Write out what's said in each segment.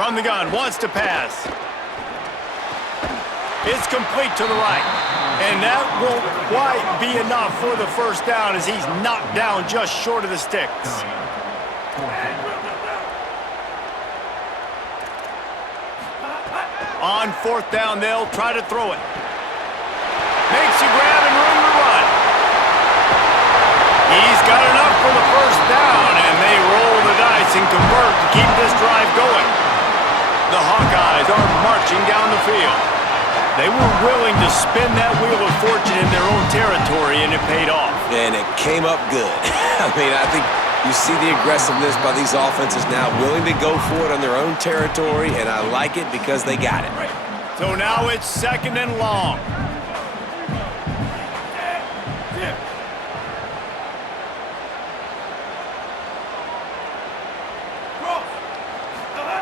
From the gun, wants to pass. It's complete to the right. And that won't quite be enough for the first down as he's knocked down just short of the sticks. On fourth down, they'll try to throw it. Makes a grab and room to run. He's got enough for the first down, and they roll the dice and convert to keep this drive going. The Hawkeyes are marching down the field. They were willing to spin that wheel of fortune in their own territory, and it paid off. And it came up good. I think you see the aggressiveness by these offenses now, willing to go for it on their own territory, and I like it because they got it. So now it's second and long.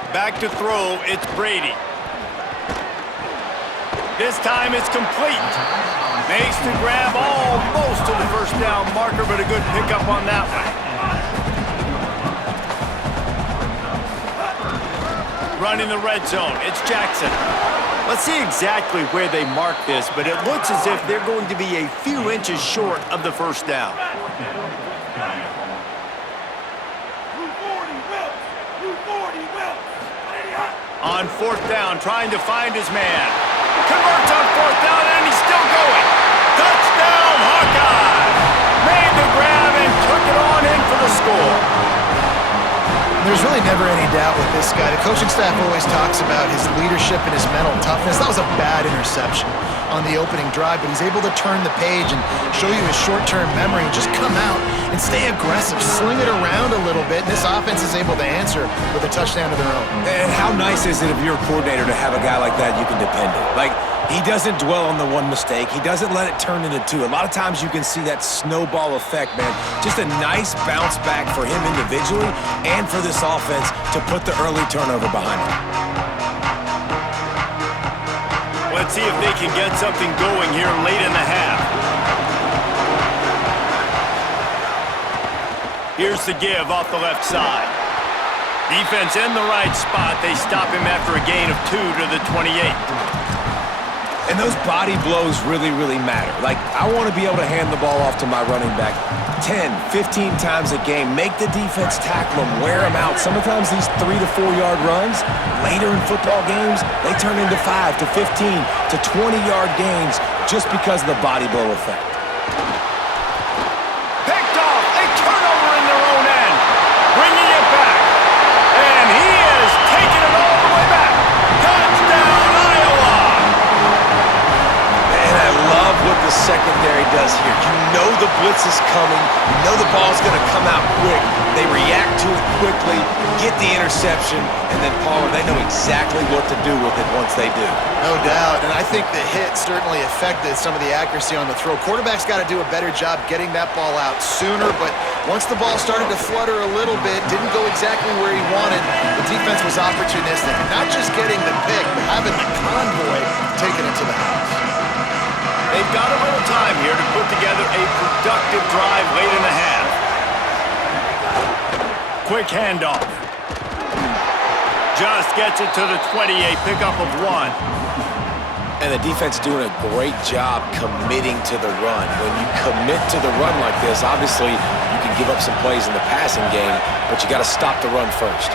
Back to throw, it's Brady. This time it's complete. Makes the grab almost to the first down marker, but a good pickup on that one. Running the red zone, it's Jackson. Let's see exactly where they mark this, but it looks as if they're going to be a few inches short of the first down. On fourth down, trying to find his man. Converts on fourth down, and he's still going. Touchdown, Hawkeyes! Made the grab and took it on in for the score. There's really never any doubt with this guy. The coaching staff always talks about his leadership and his mental toughness. That was a bad interception on the opening drive, but he's able to turn the page and show you his short-term memory and just come out and stay aggressive, sling it around a little bit, and this offense is able to answer with a touchdown of their own. And how nice is it of your coordinator to have a guy like that you can depend on? Like, he doesn't dwell on the one mistake. He doesn't let it turn into two. A lot of times you can see that snowball effect, man. Just a nice bounce back for him individually and for this offense to put the early turnover behind him. Let's see if they can get something going here late in the half. Here's the give off the left side. Defense in the right spot. They stop him after a gain of 2 to the 28. And those body blows really, really matter. Like, I want to be able to hand the ball off to my running back 10, 15 times a game. Make the defense tackle them, wear them out. Sometimes these 3 to 4 yard runs, later in football games, they turn into 5 to 15 to 20 yard gains just because of the body blow effect. Picked off, a turnover in their own end. Bringing it back. And he is taking it all the way back. Touchdown, Iowa! And I love what the secondary does here. You know the blitz is coming. You know the ball's going to come out quick. They react to it quickly, get the interception, and then Pollard, they know exactly what to do with it once they do. No doubt, and I think the hit certainly affected some of the accuracy on the throw. Quarterback's got to do a better job getting that ball out sooner, but once the ball started to flutter a little bit, didn't go exactly where he wanted, the defense was opportunistic. Not just getting the pick, but having the convoy taking it to the house. They've got a little time here to put together a productive drive late in the half. Quick handoff. Just gets it to the 28, pickup of 1. And the defense doing a great job committing to the run. When you commit to the run like this, obviously you can give up some plays in the passing game, but you got to stop the run first.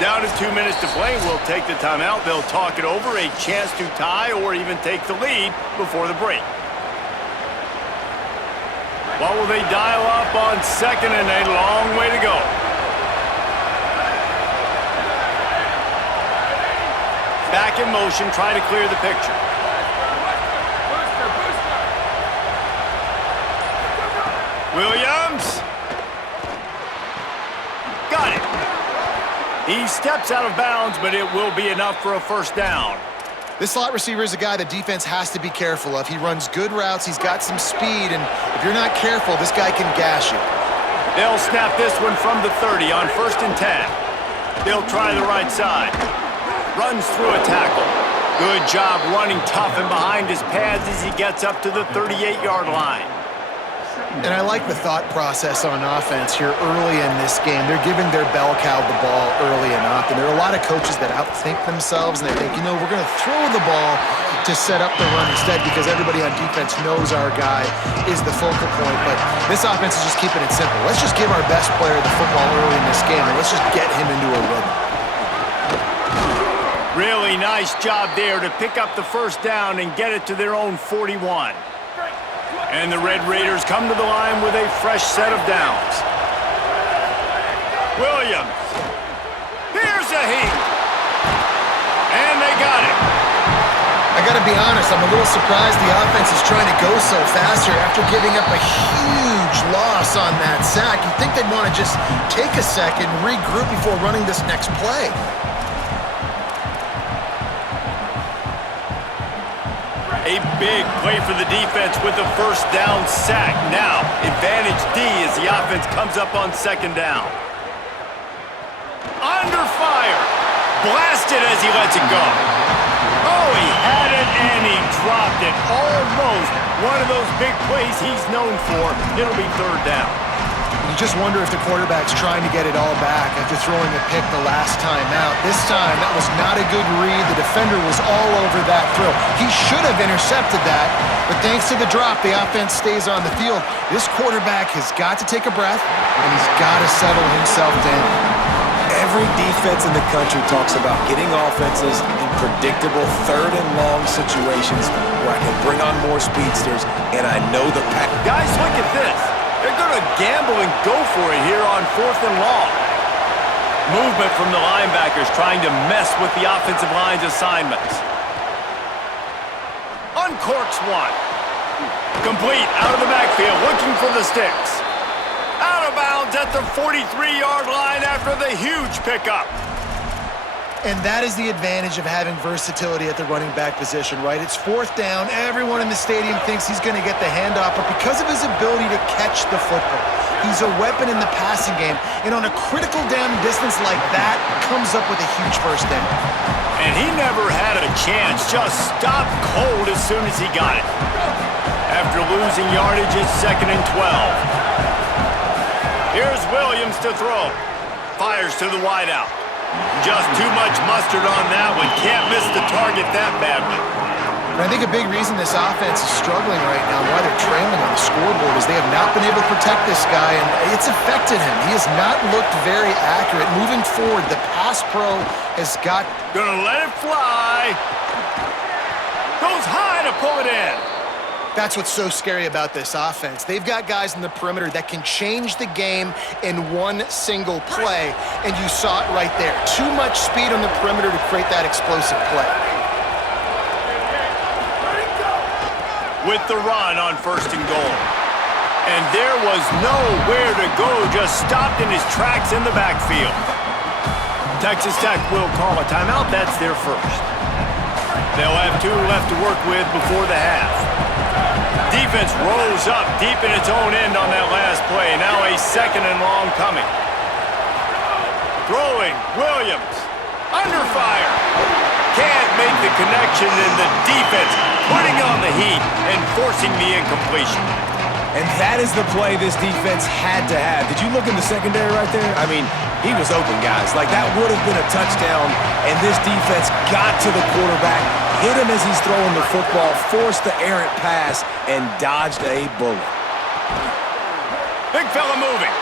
Down to 2 minutes to play. We'll take the timeout. They'll talk it over, a chance to tie or even take the lead before the break. What will they dial up on second and a long way to go? Back in motion, try to clear the picture. Williams. Got it. He steps out of bounds, but it will be enough for a first down. This slot receiver is a guy the defense has to be careful of. He runs good routes, he's got some speed, and if you're not careful, this guy can gash you. They'll snap this one from the 30 on 1st and 10. They'll try the right side. Runs through a tackle. Good job running tough and behind his pads as he gets up to the 38-yard line. And I like the thought process on offense here early in this game. They're giving their bell cow the ball early and often. There are a lot of coaches that outthink themselves, and they think, we're going to throw the ball to set up the run instead because everybody on defense knows our guy is the focal point. But this offense is just keeping it simple. Let's just give our best player the football early in this game, and let's just get him into a rhythm. Really nice job there to pick up the first down and get it to their own 41. And the Red Raiders come to the line with a fresh set of downs. Williams. Here's a heat. And they got it. I got to be honest, I'm a little surprised the offense is trying to go so fast here after giving up a huge loss on that sack. You'd think they'd want to just take a second, regroup before running this next play. A big play for the defense with the first down sack. Now, advantage D as the offense comes up on second down. Under fire. Blasted as he lets it go. Oh, he had it and he dropped it. Almost one of those big plays he's known for. It'll be third down. You just wonder if the quarterback's trying to get it all back after throwing a pick the last time out. This time, that was not a good read. The defender was all over that throw. He should have intercepted that, but thanks to the drop, the offense stays on the field. This quarterback has got to take a breath, and he's got to settle himself down. Every defense in the country talks about getting offenses in predictable third and long situations where I can bring on more speedsters, and I know the pack. Guys, look at this. They're going to gamble and go for it here on fourth and long. Movement from the linebackers trying to mess with the offensive line's assignments. Uncorks one. Complete out of the backfield, looking for the sticks. Out of bounds at the 43-yard line after the huge pickup. And that is the advantage of having versatility at the running back position, right? It's fourth down. Everyone in the stadium thinks he's going to get the handoff, but because of his ability to catch the football, he's a weapon in the passing game. And on a critical down distance like that, comes up with a huge first down. And he never had a chance. Just stopped cold as soon as he got it. After losing yardage, it's 2nd and 12. Here's Williams to throw. Fires to the wideout. Just too much mustard on that one. Can't miss the target that badly. And I think a big reason this offense is struggling right now, why they're trailing on the scoreboard, is they have not been able to protect this guy, and it's affected him. He has not looked very accurate. Moving forward, the pass pro has got... Gonna let it fly. Goes high to pull it in. That's what's so scary about this offense. They've got guys in the perimeter that can change the game in one single play, and you saw it right there. Too much speed on the perimeter to create that explosive play. With the run on 1st and goal. And there was nowhere to go, just stopped in his tracks in the backfield. Texas Tech will call a timeout. That's their first. They'll have 2 left to work with before the half. Defense rose up deep in its own end on that last play. Now a 2nd and long coming. Throwing, Williams, under fire. Can't make the connection, and the defense putting on the heat and forcing the incompletion. And that is the play this defense had to have. Did you look in the secondary right there? I mean, he was open, guys. Like, that would have been a touchdown, and this defense got to the quarterback, hit him as he's throwing the football, forced the errant pass, and dodged a bullet. Big fella moving.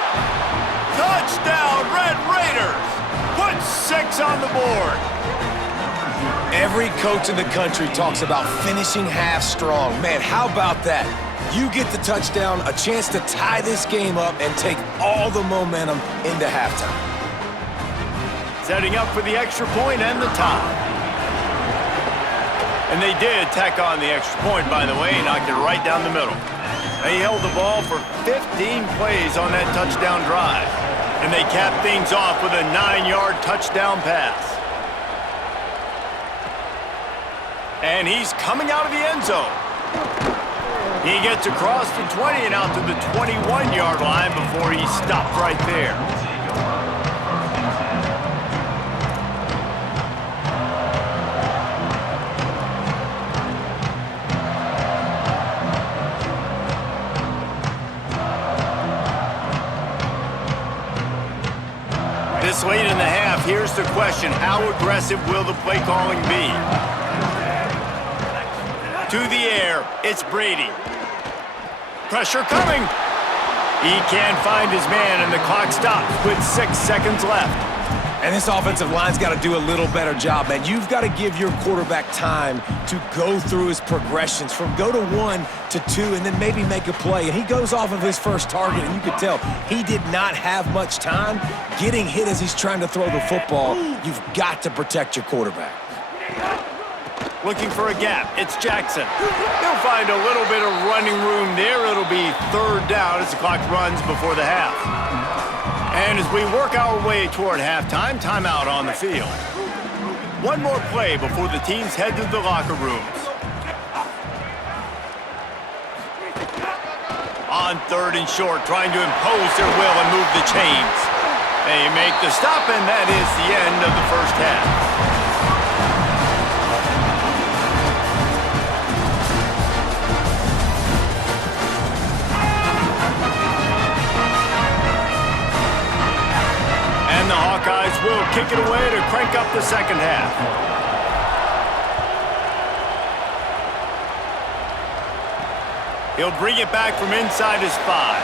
Touchdown, Red Raiders. Put 6 on the board. Every coach in the country talks about finishing half strong. Man, how about that? You get the touchdown, a chance to tie this game up and take all the momentum into halftime. Setting up for the extra point and the tie. And they did tack on the extra point, by the way, knocked it right down the middle. They held the ball for 15 plays on that touchdown drive. And they capped things off with a 9-yard touchdown pass. And he's coming out of the end zone. He gets across the 20 and out to the 21-yard line before he stopped right there. the question, how aggressive will the play calling be? To the air, it's Brady. Pressure coming. He can't find his man, and the clock stops with 6 seconds left. And this offensive line's got to do a little better job, man. You've got to give your quarterback time to go through his progressions from go to 1 to 2 and then maybe make a play. And he goes off of his first target, and you could tell he did not have much time getting hit as he's trying to throw the football. You've got to protect your quarterback. Looking for a gap. It's Jackson. He'll find a little bit of running room there. It'll be 3rd down as the clock runs before the half. And as we work our way toward halftime, timeout on the field. One more play before the teams head to the locker rooms. On 3rd and short, trying to impose their will and move the chains. They make the stop, and that is the end of the first half. And the Hawkeyes will kick it away to crank up the second half. He'll bring it back from inside his 5.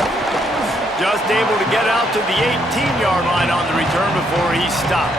Just able to get out to the 18-yard line on the return before he stopped.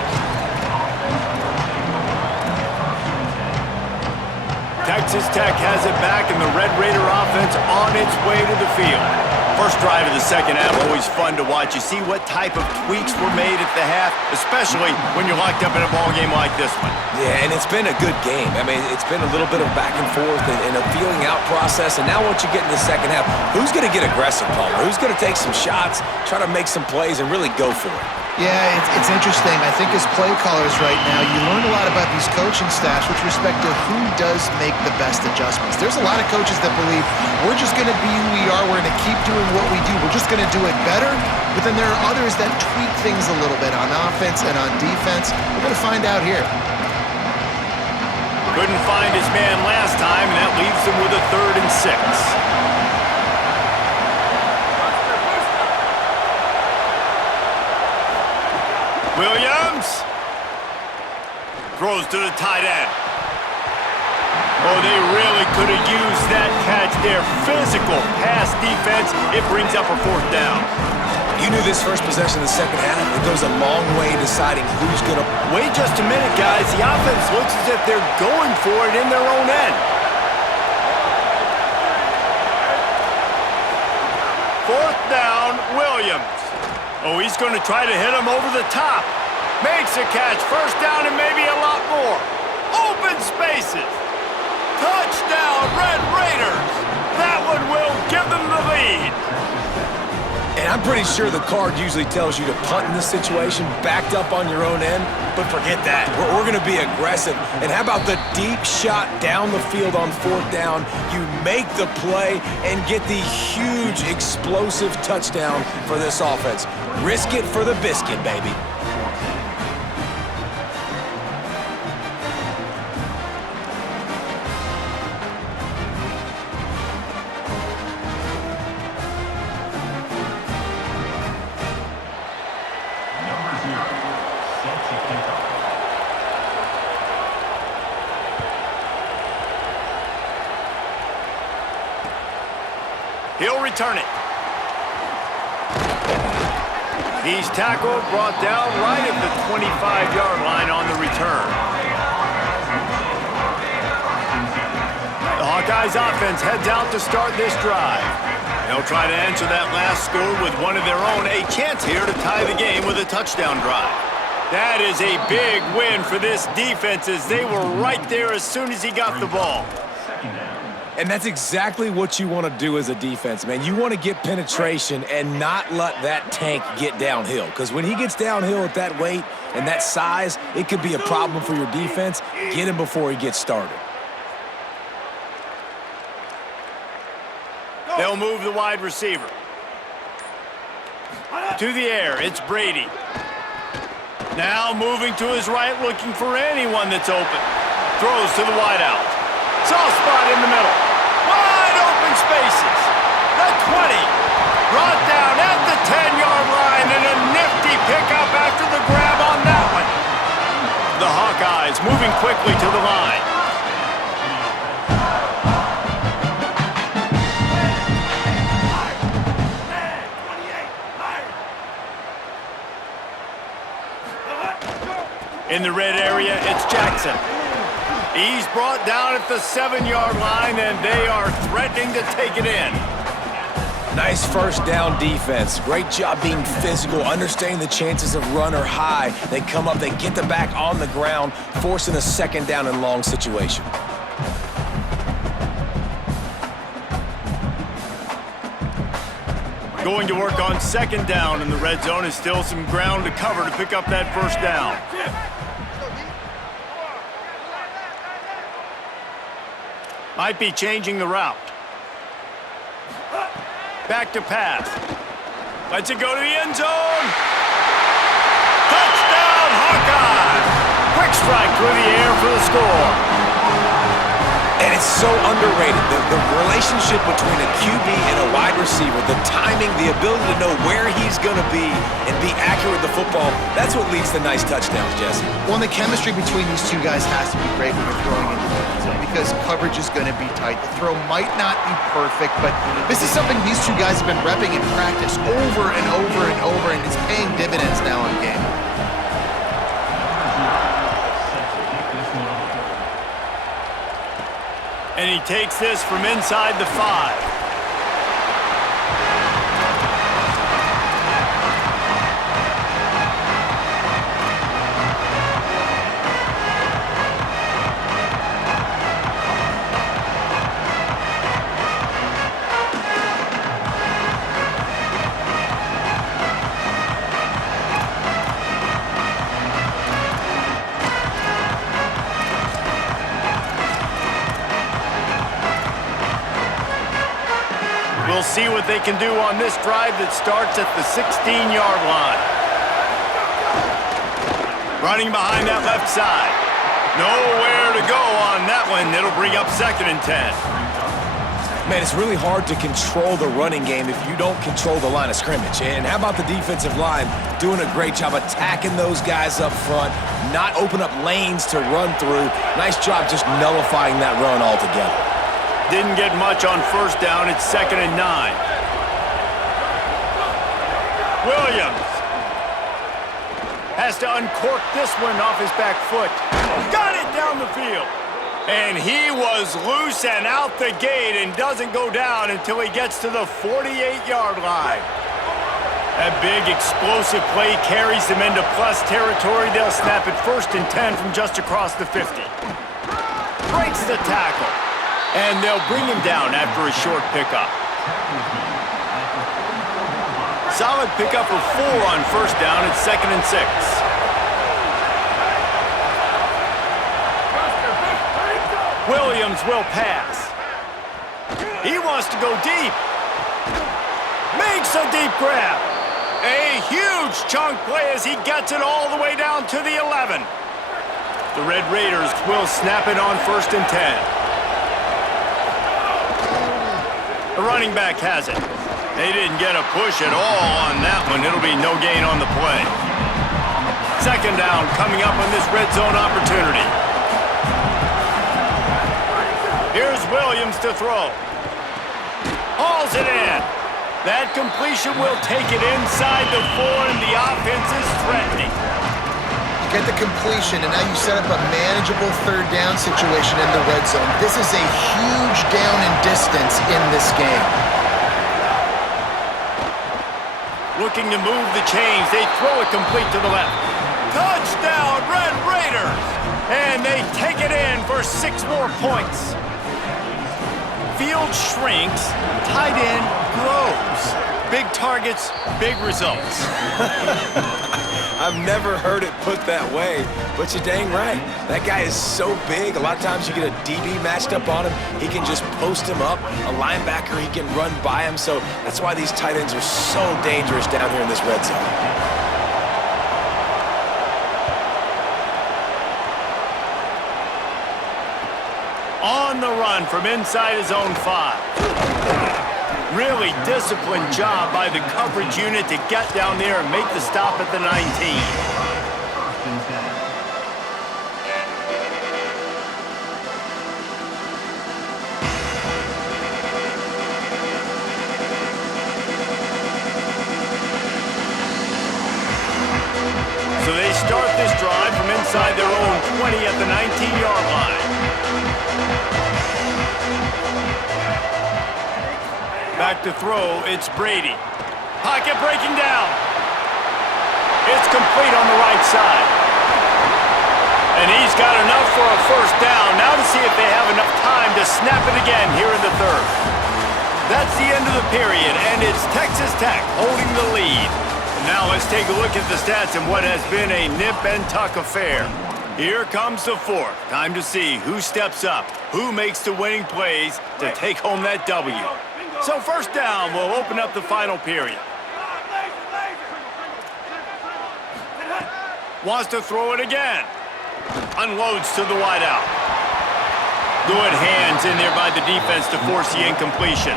Texas Tech has it back, and the Red Raider offense on its way to the field. First drive of the second half, always fun to watch. You see what type of tweaks were made at the half, especially when you're locked up in a ball game like this one. Yeah, and it's been a good game. I mean, it's been a little bit of back and forth and a feeling out process. And now once you get in the second half, who's going to get aggressive, Palmer? Who's going to take some shots, try to make some plays, and really go for it? Yeah, it's interesting. I think as play callers right now, you learn a lot about these coaching staffs with respect to who does make the best adjustments. There's a lot of coaches that believe we're just going to be who we are. We're going to keep doing what we do. We're just going to do it better. But then there are others that tweak things a little bit on offense and on defense. We're going to find out here. Couldn't find his man last time, and that leaves him with a 3rd and 6. Williams throws to the tight end. Oh, they really could have used that catch there. Physical pass defense. It brings up a 4th down. You knew this first possession of the second half. It goes a long way deciding who's going to... Wait just a minute, guys. The offense looks as if they're going for it in their own end. 4th down, Williams. Oh, he's going to try to hit him over the top. Makes a catch, 1st down, and maybe a lot more. Open spaces. Touchdown, Red Raiders. That one will give them the lead. And I'm pretty sure the card usually tells you to punt in this situation, backed up on your own end, but forget that. We're going to be aggressive. And how about the deep shot down the field on 4th down? You make the play and get the huge explosive touchdown for this offense. Risk it for the biscuit, baby. He'll return it. He's tackled, brought down right at the 25-yard line on the return. The Hawkeyes offense heads out to start this drive. They'll try to answer that last score with one of their own. A chance here to tie the game with a touchdown drive. That is a big win for this defense as they were right there as soon as he got the ball. And that's exactly what you want to do as a defense, man. You want to get penetration and not let that tank get downhill. Because when he gets downhill at that weight and that size, it could be a problem for your defense. Get him before he gets started. They'll move the wide receiver. To the air, it's Brady. Now moving to his right, looking for anyone that's open. Throws to the wideout. Soft spot in the middle. Wide open spaces. The 20. Brought down at the 10-yard line, and a nifty pickup after the grab on that one. moving quickly to the line. In the red area, it's Jackson. He's brought down at the 7-yard line, and they are threatening to take it in. Nice first down defense. Great job being physical, understanding the chances of run are high. They come up, they get the back on the ground, forcing a second down and long situation. Going to work on second down in the red zone is still some ground to cover to pick up that first down. Might be changing the route. Back to pass. Lets it go to the end zone. Touchdown, Hawkeyes! Quick strike through the air for the score. And it's so underrated. The relationship between a QB and a wide receiver, the timing, the ability to know where he's going to be and be accurate with the football, that's what leads to nice touchdowns, Jesse. Well, and the chemistry between these two guys has to be great when you're throwing into the end zone because coverage is going to be tight. The throw might not be perfect, but this is something these two guys have been repping in practice over and over and over, and it's paying dividends now in game. And he takes this from inside the 5. We'll see what they can do on this drive that starts at the 16-yard line. Running behind that left side. Nowhere to go on that one. It'll bring up 2nd and 10. Man, it's really hard to control the running game if you don't control the line of scrimmage. And how about the defensive line doing a great job attacking those guys up front, not open up lanes to run through. Nice job just nullifying that run altogether. Didn't get much on first down. It's 2nd and 9. Williams has to uncork this one off his back foot. Got it down the field. And he was loose and out the gate and doesn't go down until he gets to the 48-yard line. That big explosive play carries them into plus territory. They'll snap it 1st and 10 from just across the 50. Breaks the tackle. And they'll bring him down after a short pickup. Solid pickup of 4 on first down. It's 2nd and 6. Williams will pass. He wants to go deep. Makes a deep grab. A huge chunk play as he gets it all the way down to the 11. The Red Raiders will snap it on 1st and 10. The running back has it. They didn't get a push at all on that one. It'll be no gain on the play. 2nd down coming up on this red zone opportunity. Here's Williams to throw. Hauls it in. That completion will take it inside the 4, and the offense is threatening. Get the completion, and now you set up a manageable 3rd down situation in the red zone. This is a huge down in distance in this game. Looking to move the chains. They throw it complete to the left. Touchdown, Red Raiders! And they take it in for 6 more points. Field shrinks, tight end grows. Big targets, big results. I've never heard it put that way, but you're dang right. That guy is so big. A lot of times you get a DB matched up on him. He can just post him up. A linebacker, he can run by him. So that's why these tight ends are so dangerous down here in this red zone. On the run from inside his own 5. Really disciplined job by the coverage unit to get down there and make the stop at the 19. inside their own 20 at the 19-yard line. Back to throw, it's Brady. Pocket breaking down. It's complete on the right side. And he's got enough for a first down. Now to see if they have enough time to snap it again here in the third. That's the end of the period, and it's Texas Tech holding the lead. And now let's take a look at the stats in what has been a nip-and-tuck affair. Here comes the fourth. Time to see who steps up, who makes the winning plays to take home that W. So first down will open up the final period. Wants to throw it again. Unloads to the wideout. Good hands in there by the defense to force the incompletion.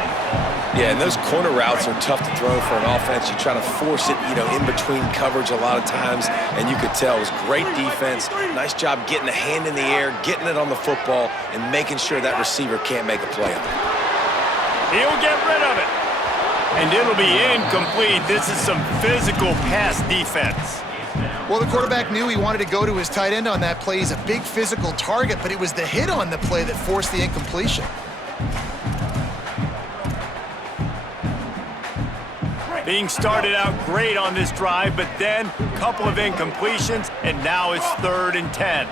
Yeah, and those corner routes are tough to throw for an offense. You try to force it, in between coverage a lot of times, and you could tell it was great defense. Nice job getting a hand in the air, getting it on the football, and making sure that receiver can't make a play on it. He'll get rid of it. And it'll be incomplete. This is some physical pass defense. Well, the quarterback knew he wanted to go to his tight end on that play. He's a big physical target, but it was the hit on the play that forced the incompletion. Being started out great on this drive, but then a couple of incompletions, and now it's 3rd and 10.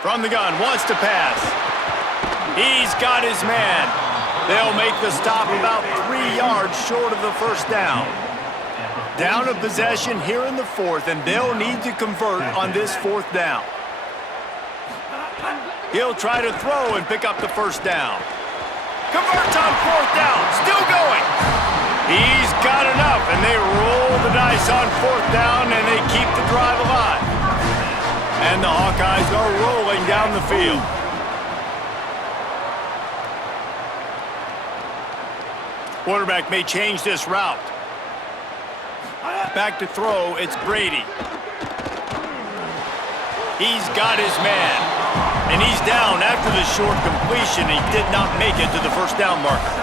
From the gun, wants to pass. He's got his man. They'll make the stop about 3 yards short of the first down. Down of possession here in the fourth, and they'll need to convert on this 4th down. He'll try to throw and pick up the first down. Converts on 4th down, still going. He's got enough, and they roll the dice on 4th down, and they keep the drive alive. And the Hawkeyes are rolling down the field. Quarterback may change this route. Back to throw, it's Brady. He's got his man. And he's down after the short completion. He did not make it to the first down marker.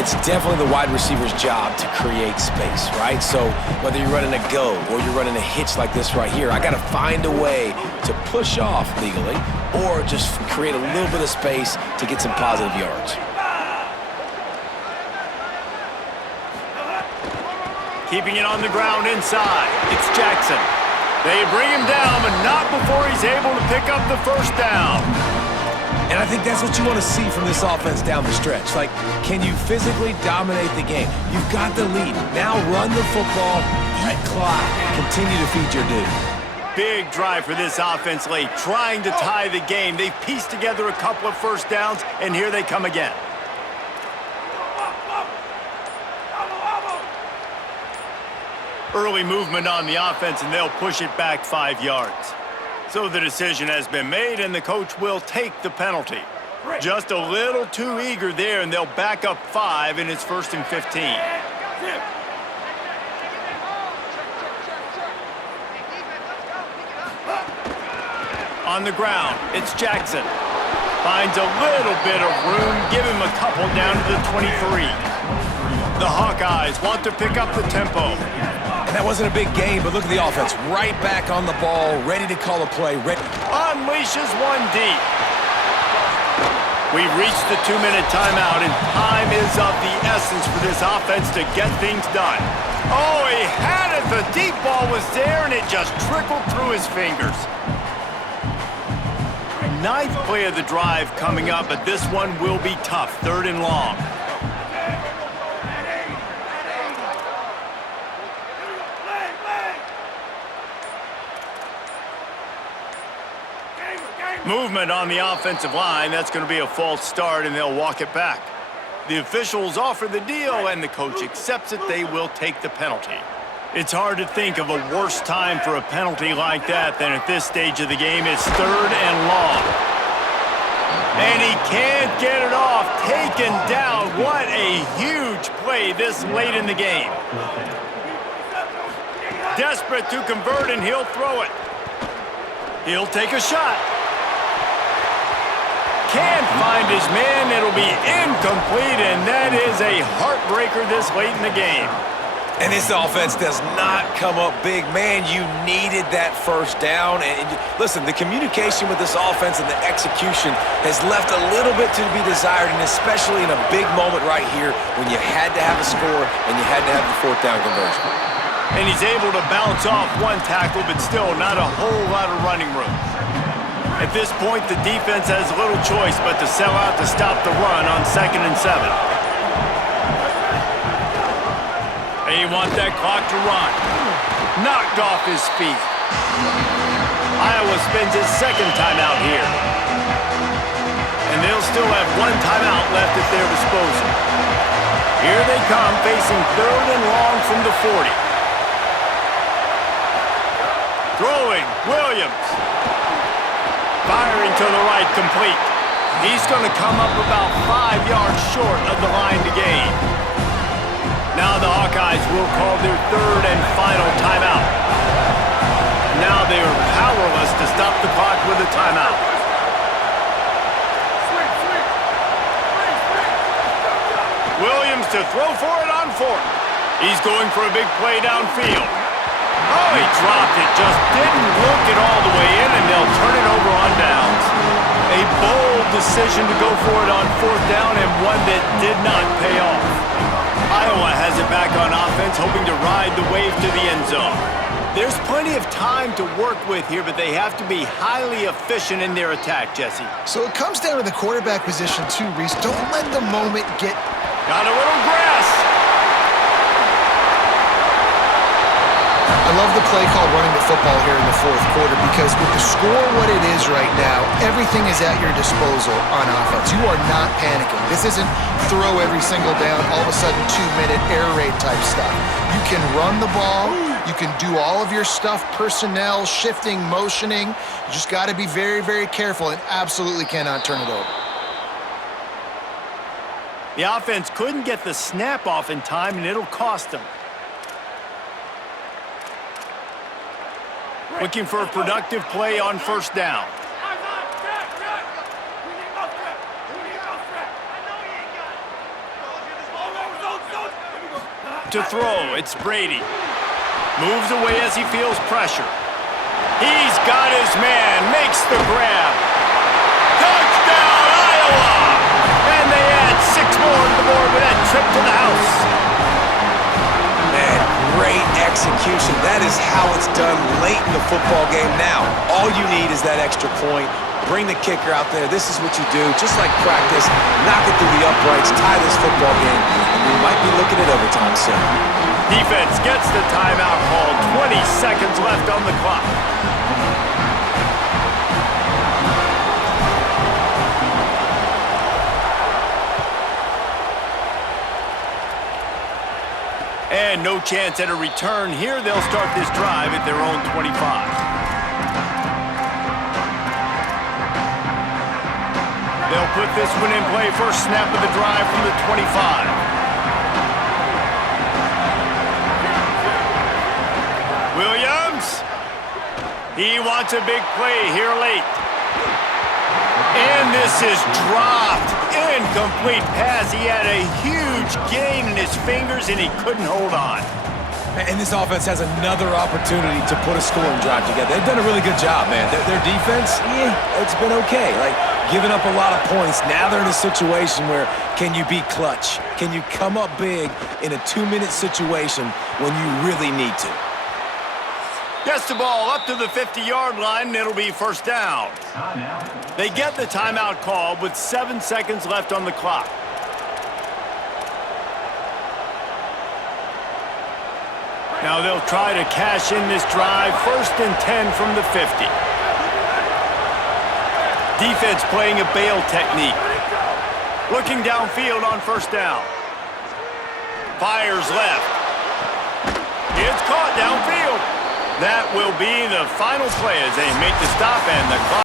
It's definitely the wide receiver's job to create space, right? So whether you're running a go or you're running a hitch like this right here, I got to find a way to push off legally or just create a little bit of space to get some positive yards. Keeping it on the ground inside. It's Jackson. They bring him down, but not before he's able to pick up the first down. And I think that's what you want to see from this offense down the stretch. Like, can you physically dominate the game? You've got the lead. Now run the football, eat clock, continue to feed your dude. Big drive for this offense late, trying to tie the game. They've pieced together a couple of first downs, and here they come again. Early movement on the offense, and they'll push it back 5 yards. So the decision has been made, and the coach will take the penalty. Just a little too eager there, and they'll back up 5, and it's 1st and 15. On the ground, it's Jackson. Finds a little bit of room, give him a couple down to the 23. The Hawkeyes want to pick up the tempo. That wasn't a big game, but look at the offense. Right back on the ball, ready to call a play. Unleashes one deep. We've reached the 2-minute timeout, and time is of the essence for this offense to get things done. Oh, he had it. The deep ball was there, and it just trickled through his fingers. 9th play of the drive coming up, but this one will be tough. 3rd and long. Movement on the offensive line. That's going to be a false start, and they'll walk it back. The officials offer the deal, and the coach accepts it. They will take the penalty. It's hard to think of a worse time for a penalty like that than at this stage of the game. It's 3rd and long. And he can't get it off. Taken down. What a huge play this late in the game. Desperate to convert, and he'll throw it. He'll take a shot. Can't find his man. It'll be incomplete, and that is a heartbreaker this late in the game. And this offense does not come up big. Man, you needed that first down. And listen, the communication with this offense and the execution has left a little bit to be desired, and especially in a big moment right here when you had to have a score and you had to have the fourth down conversion. And he's able to bounce off one tackle, but still not a whole lot of running room. At this point, the defense has little choice but to sell out to stop the run on 2nd and 7. They want that clock to run. Knocked off his feet. Iowa spends his second timeout here. And they'll still have one timeout left at their disposal. Here they come, facing 3rd and long from the 40. Throwing, Williams. Firing to the right, complete. He's going to come up about 5 yards short of the line to gain. Now the Hawkeyes will call their 3rd and final timeout. Now they are powerless to stop the clock with a timeout. Williams to throw for it on 4th. He's going for a big play downfield. Oh, he dropped it. Just didn't look it all the way in, and they'll turn it over on downs. A bold decision to go for it on 4th down, and one that did not pay off. Iowa has it back on offense, hoping to ride the wave to the end zone. There's plenty of time to work with here, but they have to be highly efficient in their attack, Jesse. So it comes down to the quarterback position too, Reese. Don't let the moment get... Got a little grass. I love the play call running the football here in the 4th quarter because with the score what it is right now, everything is at your disposal on offense. You are not panicking. This isn't throw every single down, all of a sudden 2-minute air raid type stuff. You can run the ball. You can do all of your stuff, personnel, shifting, motioning. You just got to be very, very careful and absolutely cannot turn it over. The offense couldn't get the snap off in time, and it'll cost them. Looking for a productive play on 1st down. To throw, it's Brady. Moves away as he feels pressure. He's got his man, makes the grab. Touchdown, Iowa! And they add 6 more to the board with that trip to the house. Man, great execution. That is how it's done late in the football game now. All you need is that extra point. Bring the kicker out there. This is what you do. Just like practice, knock it through the uprights, tie this football game, and we might be looking at overtime soon. Defense gets the timeout called. 20 seconds left on the clock. And no chance at a return here. They'll start this drive at their own 25. They'll put this one in play. First snap of the drive from the 25. Williams. He wants a big play here late. And this is dropped. Incomplete pass. He had a huge gain in his fingers, and he couldn't hold on. And this offense has another opportunity to put a scoring drive together. They've done a really good job, man. Their defense, it's been okay. Like, giving up a lot of points. Now they're in a situation where can you be clutch? Can you come up big in a 2-minute situation when you really need to? Gets the ball up to the 50-yard line, and it'll be 1st down. They get the timeout call with 7 seconds left on the clock. Now they'll try to cash in this drive. 1st and 10 from the 50. Defense playing a bail technique. Looking downfield on 1st down. Fires left. It's caught downfield. That will be the final play as they make the stop, and the clock